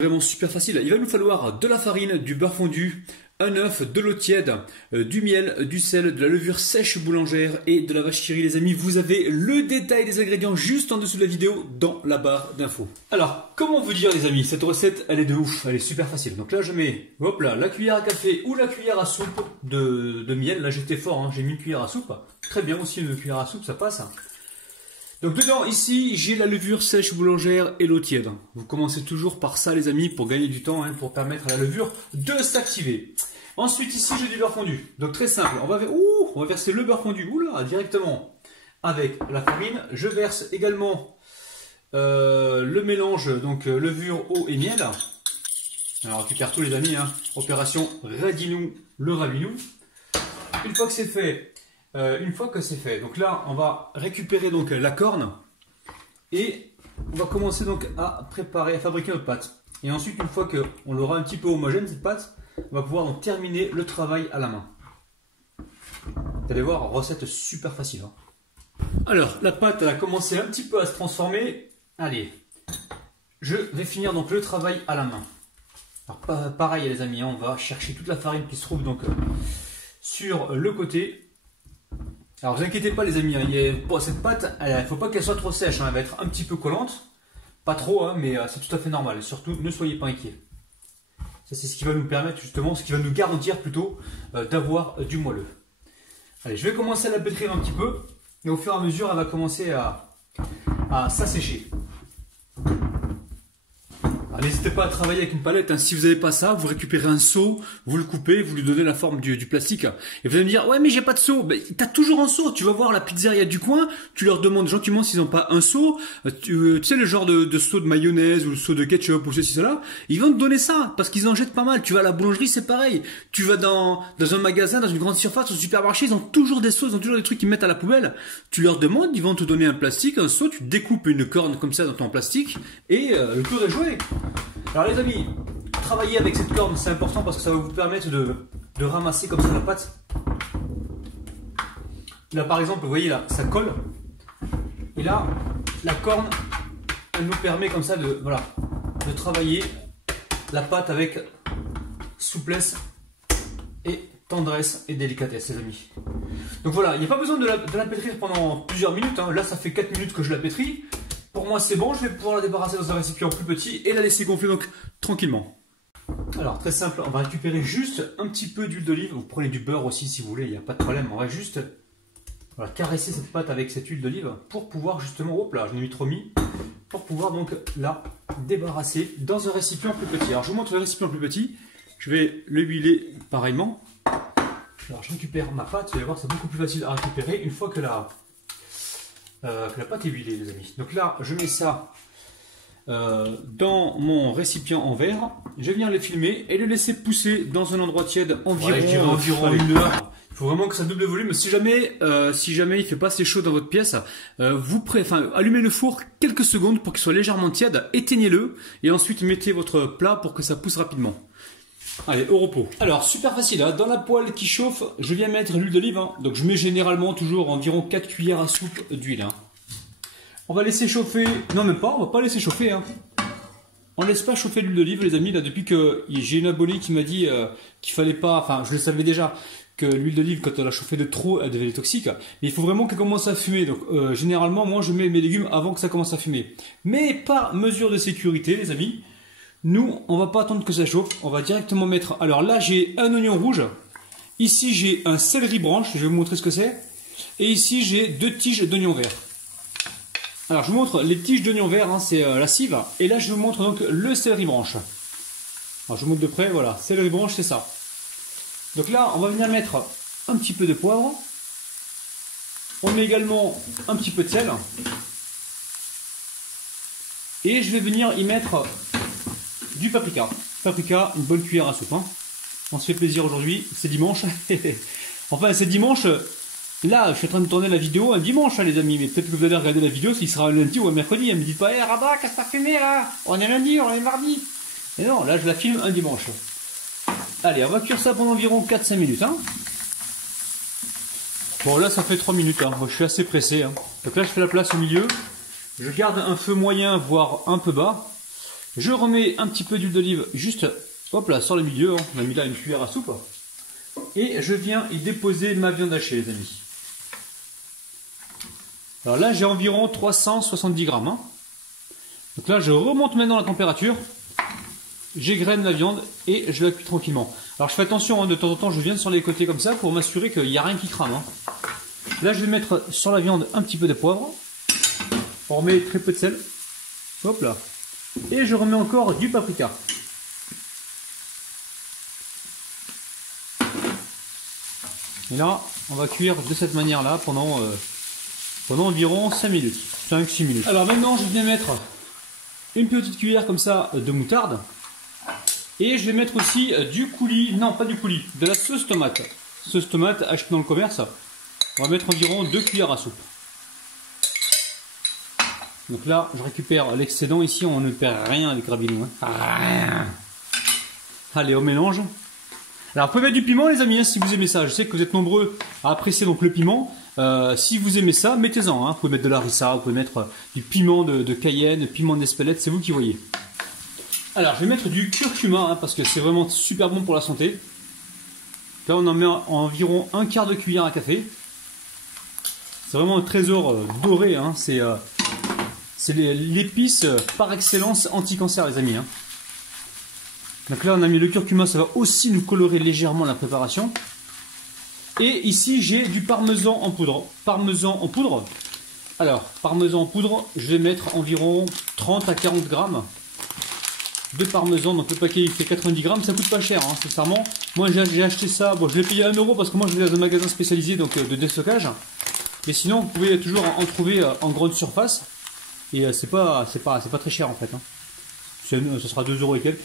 Vraiment super facile. Il va nous falloir de la farine, du beurre fondu, un œuf, de l'eau tiède, du miel, du sel, de la levure sèche boulangère et de la vache qui rit, les amis. Vous avez le détail des ingrédients juste en dessous de la vidéo dans la barre d'infos. Alors, comment vous dire les amis, cette recette elle est de ouf, elle est super facile. Donc là je mets, hop là, la cuillère à café ou la cuillère à soupe de miel. Là j'étais fort, hein, j'ai mis une cuillère à soupe. Très bien aussi une cuillère à soupe, ça passe. Donc dedans, ici, j'ai la levure sèche boulangère et l'eau tiède. Vous commencez toujours par ça, les amis, pour gagner du temps, hein, pour permettre à la levure de s'activer. Ensuite, ici, j'ai du beurre fondu. Donc très simple, on va verser le beurre fondu, oula, directement avec la farine. Je verse également le mélange, donc levure, eau et miel. Alors, on récupère tous les amis, hein. Opération Radinou le Rabinou. Une fois que c'est fait, donc là on va récupérer donc la corne et on va commencer donc à fabriquer notre pâte. Et ensuite, une fois qu'on l'aura un petit peu homogène cette pâte, on va pouvoir donc terminer le travail à la main. Vous allez voir, recette super facile, hein. Alors la pâte elle a commencé un petit peu à se transformer. Allez, je vais finir donc le travail à la main. Alors pareil les amis, hein, on va chercher toute la farine qui se trouve donc sur le côté. Alors, vous inquiétez pas les amis, hein, cette pâte, il ne faut pas qu'elle soit trop sèche, hein, elle va être un petit peu collante. Pas trop, hein, mais c'est tout à fait normal. Surtout, ne soyez pas inquiets. Ça, c'est ce qui va nous permettre justement, ce qui va nous garantir plutôt d'avoir du moelleux. Allez, je vais commencer à la pétrir un petit peu. Et au fur et à mesure, elle va commencer à s'assécher. N'hésitez pas à travailler avec une palette, hein. Si vous n'avez pas ça, vous récupérez un seau, vous le coupez, vous lui donnez la forme du plastique. Et vous allez me dire, ouais mais j'ai pas de seau. Ben, tu as toujours un seau, tu vas voir la pizzeria du coin, tu leur demandes gentiment s'ils n'ont pas un seau. Tu sais le genre de seau de mayonnaise ou le seau de ketchup ou ceci, cela. Ils vont te donner ça, parce qu'ils en jettent pas mal. Tu vas à la boulangerie, c'est pareil. Tu vas dans un magasin, dans une grande surface, au supermarché, ils ont toujours des seaux, ils ont toujours des trucs qu'ils mettent à la poubelle. Tu leur demandes, ils vont te donner un plastique, un seau, tu découpes une corne comme ça dans ton plastique et le tour est joué. Alors les amis, travailler avec cette corne c'est important parce que ça va vous permettre de ramasser comme ça la pâte. Là par exemple, vous voyez là, ça colle. Et là, la corne, elle nous permet comme ça de travailler la pâte avec souplesse et tendresse et délicatesse les amis. Donc voilà, il n'y a pas besoin de la pétrir pendant plusieurs minutes, hein. Là ça fait 4 minutes que je la pétris. Pour moi c'est bon, je vais pouvoir la débarrasser dans un récipient plus petit et la laisser gonfler donc tranquillement. Alors très simple, on va récupérer juste un petit peu d'huile d'olive. Vous prenez du beurre aussi si vous voulez, il n'y a pas de problème. On va juste caresser cette pâte avec cette huile d'olive pour pouvoir justement, hop là, je n'ai mis trop mis, pour pouvoir donc la débarrasser dans un récipient plus petit. Alors je vous montre le récipient plus petit, je vais le huiler pareillement. Alors je récupère ma pâte, vous allez voir c'est beaucoup plus facile à récupérer une fois que la pâte est huilée les amis. Donc là je mets ça dans mon récipient en verre, je viens le filmer et le laisser pousser dans un endroit tiède environ une heure. Il faut vraiment que ça double le volume. Si jamais il fait pas assez chaud dans votre pièce, allumez le four quelques secondes pour qu'il soit légèrement tiède, éteignez-le et ensuite mettez votre plat pour que ça pousse rapidement. Allez, au repos. Alors, super facile, hein. Dans la poêle qui chauffe, je viens mettre l'huile d'olive, hein. Donc je mets généralement toujours environ 4 cuillères à soupe d'huile, hein. On va laisser chauffer, non même pas, on va pas laisser chauffer, hein. On laisse pas chauffer l'huile d'olive les amis, là depuis que j'ai une abonnée qui m'a dit qu'il fallait pas, enfin je le savais déjà, que l'huile d'olive quand on la chauffait de trop, elle devenait toxique. Mais il faut vraiment qu'elle commence à fumer, donc généralement moi je mets mes légumes avant que ça commence à fumer. Mais par mesure de sécurité les amis, nous, on va pas attendre que ça chauffe, on va directement mettre... Alors là, j'ai un oignon rouge, ici j'ai un céleri branche, je vais vous montrer ce que c'est, et ici j'ai 2 tiges d'oignon vert. Alors je vous montre les tiges d'oignon vert, hein, c'est la cive, et là je vous montre donc le céleri branche. Alors je vous montre de près, voilà, céleri branche c'est ça. Donc là, on va venir mettre un petit peu de poivre, on met également un petit peu de sel, et je vais venir y mettre... du paprika. Paprika, une bonne cuillère à soupe, hein. On se fait plaisir aujourd'hui, c'est dimanche. Enfin, c'est dimanche. Là, je suis en train de tourner la vidéo un dimanche, hein, les amis. Mais peut-être que vous allez regarder la vidéo s'il sera un lundi ou un mercredi. Elle me dit pas, hé, Rabat, qu'est-ce que t'as fumé là? On est lundi, on est mardi. Et non, là, je la filme un dimanche. Allez, on va cuire ça pendant environ 4-5 minutes, hein. Bon, là, ça fait 3 minutes, hein. Moi, je suis assez pressé, hein. Donc là, je fais la place au milieu. Je garde un feu moyen, voire un peu bas. Je remets un petit peu d'huile d'olive juste, hop là, sur le milieu. Hein. On a mis là une cuillère à soupe. Et je viens y déposer ma viande hachée, les amis. Alors là, j'ai environ 370 grammes. Hein. Donc là, je remonte maintenant la température. J'égrène la viande et je la cuis tranquillement. Alors je fais attention, hein, de temps en temps, je viens sur les côtés comme ça pour m'assurer qu'il n'y a rien qui crame. Hein. Là, je vais mettre sur la viande un petit peu de poivre. On remet très peu de sel. Hop là. Et je remets encore du paprika. Et là, on va cuire de cette manière-là pendant environ 5 minutes. 5-6 minutes. Alors maintenant, je viens mettre une petite cuillère comme ça de moutarde. Et je vais mettre aussi du coulis, non pas du coulis, de la sauce tomate. Sauce tomate achetée dans le commerce. On va mettre environ 2 cuillères à soupe. Donc là, je récupère l'excédent. Ici, on ne perd rien avec Rabino. Hein. Rien. Allez, on mélange. Alors, vous pouvez mettre du piment, les amis, hein, si vous aimez ça. Je sais que vous êtes nombreux à apprécier donc le piment. Si vous aimez ça, mettez-en. Hein. Vous pouvez mettre de la harissa, vous pouvez mettre du piment de Cayenne, piment d'Espelette, c'est vous qui voyez. Alors, je vais mettre du curcuma, hein, parce que c'est vraiment super bon pour la santé. Là, on en met environ un quart de cuillère à café. C'est vraiment un trésor doré. Hein. C'est l'épice par excellence anti-cancer, les amis. Hein. Donc là, on a mis le curcuma, ça va aussi nous colorer légèrement la préparation. Et ici, j'ai du parmesan en poudre. Parmesan en poudre. Alors, parmesan en poudre, je vais mettre environ 30 à 40 grammes de parmesan. Donc le paquet, il fait 90 grammes. Ça coûte pas cher, hein, sincèrement. Moi, j'ai acheté ça. Bon, je l'ai payé à 1 € parce que moi, je vais dans un magasin spécialisé donc, de déstockage. Mais sinon, vous pouvez toujours en trouver en grande surface. Et c'est pas très cher, en fait. Hein. Ça sera 2 € et quelques.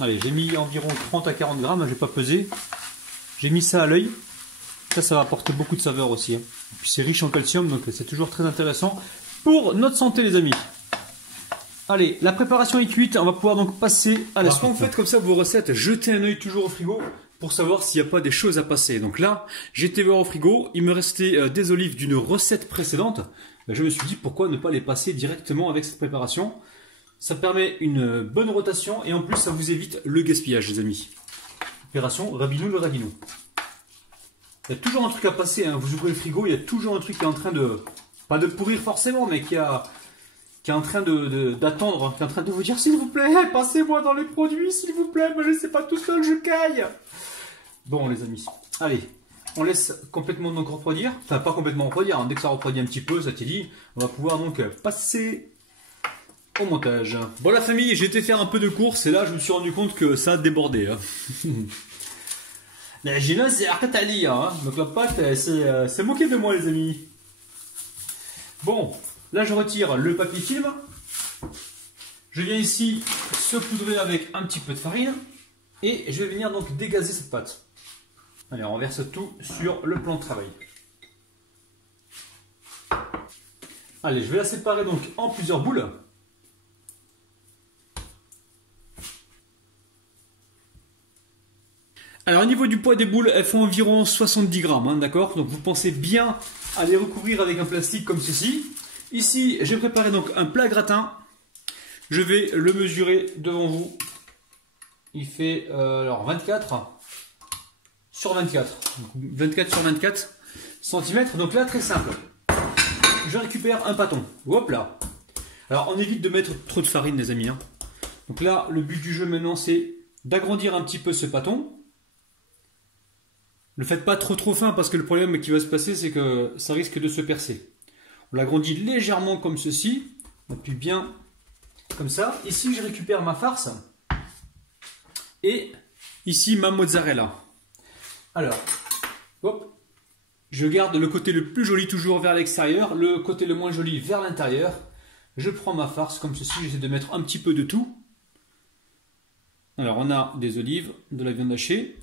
Allez, j'ai mis environ 30 à 40 grammes, je n'ai pas pesé. J'ai mis ça à l'œil. Ça va apporter beaucoup de saveur aussi. Hein. Et puis c'est riche en calcium, donc c'est toujours très intéressant pour notre santé, les amis. Allez, la préparation est cuite, on va pouvoir donc passer à la suite. Quand vous faites comme ça vos recettes, jetez un œil toujours au frigo pour savoir s'il n'y a pas des choses à passer. Donc là, j'ai été voir au frigo, il me restait des olives d'une recette précédente. Je me suis dit pourquoi ne pas les passer directement avec cette préparation. Ça permet une bonne rotation et en plus ça vous évite le gaspillage, les amis. Opération Rabino le Rabino. Il y a toujours un truc à passer, hein. Vous ouvrez le frigo, il y a toujours un truc qui est en train de, pas de pourrir forcément, mais qui est en train d'attendre, hein, qui est en train de vous dire s'il vous plaît, passez-moi dans les produits, s'il vous plaît, me laissez pas tout seul, je caille. Bon les amis, allez, on laisse complètement donc refroidir, enfin pas complètement refroidir, hein. Dès que ça refroidit un petit peu, ça t'est dit, on va pouvoir donc passer au montage. Bon la famille, j'ai été faire un peu de course et là je me suis rendu compte que ça a débordé. Hein. Mais j'ai là c'est Arcatali, hein. Donc la pâte c'est moqué de moi les amis. Bon, là je retire le papier film. Je viens ici saupoudrer avec un petit peu de farine et je vais venir donc dégazer cette pâte. Allez, on renverse tout sur le plan de travail. Allez, je vais la séparer donc en plusieurs boules. Alors au niveau du poids des boules, elles font environ 70 grammes, hein, d'accord? Donc vous pensez bien à les recouvrir avec un plastique comme ceci. Ici, j'ai préparé donc un plat gratin. Je vais le mesurer devant vous. Il fait alors 24 sur 24. Donc 24 sur 24 cm. Donc là, très simple. Je récupère un pâton. Hop là. Alors on évite de mettre trop de farine, les amis. Hein. Donc là, le but du jeu maintenant, c'est d'agrandir un petit peu ce pâton. Ne le faites pas trop fin parce que le problème qui va se passer, c'est que ça risque de se percer. On l'agrandit légèrement comme ceci. On appuie bien comme ça. Ici, je récupère ma farce. Et ici, ma mozzarella. Alors, hop, je garde le côté le plus joli toujours vers l'extérieur, le côté le moins joli vers l'intérieur. Je prends ma farce comme ceci. J'essaie de mettre un petit peu de tout. Alors, on a des olives, de la viande hachée.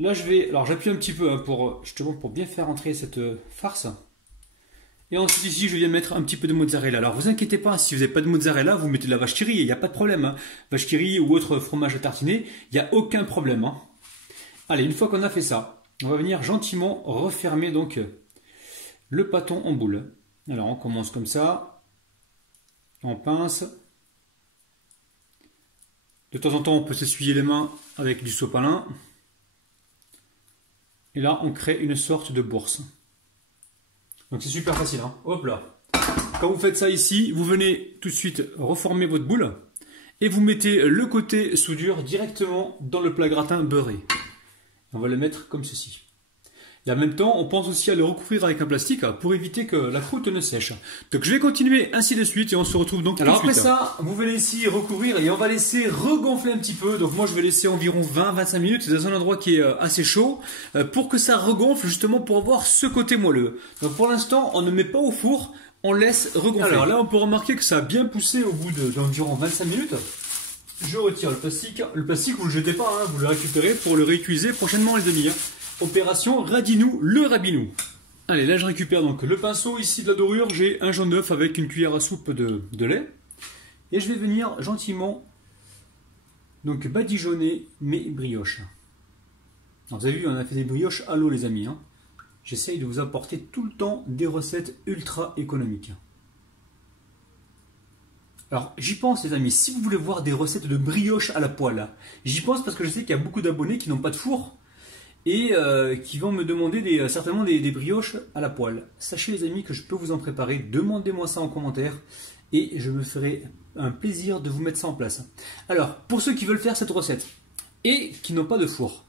Là, alors j'appuie un petit peu hein, justement pour bien faire entrer cette farce. Et ensuite ici, je viens mettre un petit peu de mozzarella. Alors, vous inquiétez pas, si vous n'avez pas de mozzarella, vous mettez de la vache qui rit, il n'y a pas de problème. Hein. Vache qui rit ou autre fromage à tartiner, il n'y a aucun problème. Hein. Allez, une fois qu'on a fait ça, on va venir gentiment refermer donc le pâton en boule. Alors, on commence comme ça. On pince. De temps en temps, on peut s'essuyer les mains avec du sopalin. Et là, on crée une sorte de bourse. Donc c'est super facile, hein. Hop là. Quand vous faites ça ici, vous venez tout de suite reformer votre boule et vous mettez le côté soudure directement dans le plat gratin beurré. On va le mettre comme ceci. Et en même temps, on pense aussi à le recouvrir avec un plastique pour éviter que la croûte ne sèche. Donc je vais continuer ainsi de suite et on se retrouve donc tout de suite. Alors après ça, vous venez ici recouvrir et on va laisser regonfler un petit peu. Donc moi je vais laisser environ 20-25 minutes dans un endroit qui est assez chaud pour que ça regonfle justement pour avoir ce côté moelleux. Donc pour l'instant, on ne met pas au four, on laisse regonfler. Alors là, on peut remarquer que ça a bien poussé au bout d'environ 25 minutes. Je retire le plastique. Le plastique, vous ne le jetez pas, hein, vous le récupérez pour le réutiliser prochainement les amis. Opération Radinou le Rabinou. Allez, là je récupère donc le pinceau ici de la dorure. J'ai un jaune d'œuf avec une cuillère à soupe de lait. Et je vais venir gentiment donc badigeonner mes brioches. Alors, vous avez vu, on a fait des brioches à l'eau les amis. Hein. J'essaye de vous apporter tout le temps des recettes ultra économiques. Alors j'y pense les amis, si vous voulez voir des recettes de brioches à la poêle, j'y pense parce que je sais qu'il y a beaucoup d'abonnés qui n'ont pas de four. Et qui vont me demander certainement des brioches à la poêle. Sachez les amis que je peux vous en préparer, demandez-moi ça en commentaire et je me ferai un plaisir de vous mettre ça en place. Alors, pour ceux qui veulent faire cette recette et qui n'ont pas de four,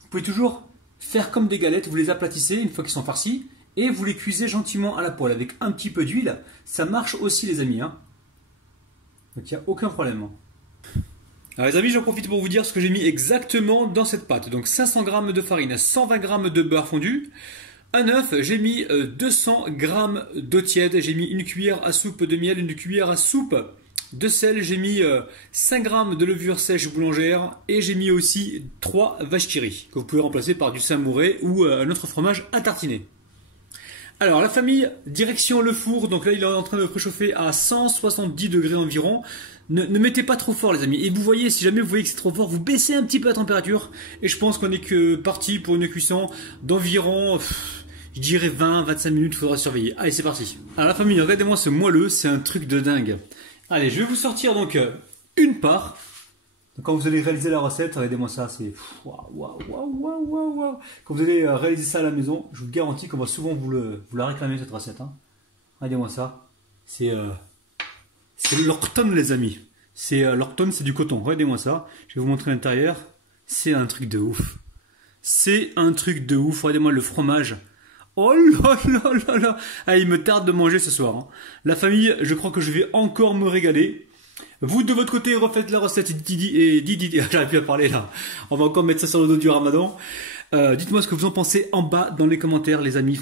vous pouvez toujours faire comme des galettes, vous les aplatissez une fois qu'ils sont farcis et vous les cuisez gentiment à la poêle avec un petit peu d'huile. Ça marche aussi les amis, hein. Donc il n'y a aucun problème. Alors les amis, j'en profite pour vous dire ce que j'ai mis exactement dans cette pâte. Donc 500 g de farine, 120 g de beurre fondu, un œuf, j'ai mis 200 g d'eau tiède, j'ai mis une cuillère à soupe de miel, une cuillère à soupe de sel, j'ai mis 5 g de levure sèche boulangère et j'ai mis aussi 3 vaches qui rient que vous pouvez remplacer par du Saint-Mouret ou un autre fromage à tartiner. Alors la famille, direction le four, donc là il est en train de préchauffer à 170 degrés environ. Ne mettez pas trop fort les amis, et vous voyez, si jamais vous voyez que c'est trop fort, vous baissez un petit peu la température, et je pense qu'on est que parti pour une cuisson d'environ, je dirais 20-25 minutes, il faudra surveiller. Allez c'est parti. Alors la famille, regardez-moi ce moelleux, c'est un truc de dingue. Allez, je vais vous sortir donc une part. Donc, quand vous allez réaliser la recette, regardez-moi ça, c'est waouh. Quand vous allez réaliser ça à la maison, je vous garantis qu'on va souvent vous la réclamer cette recette. Hein. Regardez-moi ça, c'est l'Orton les amis. L'Orton, c'est du coton. Regardez-moi ça, je vais vous montrer l'intérieur. C'est un truc de ouf. C'est un truc de ouf. Regardez-moi le fromage. Oh là là là là. Ah, il me tarde de manger ce soir. Hein. La famille, je crois que je vais encore me régaler. Vous, de votre côté, refaites la recette Didi. J'arrive plus à parler là. On va encore mettre ça sur le dos du ramadan. Dites-moi ce que vous en pensez en bas dans les commentaires, les amis.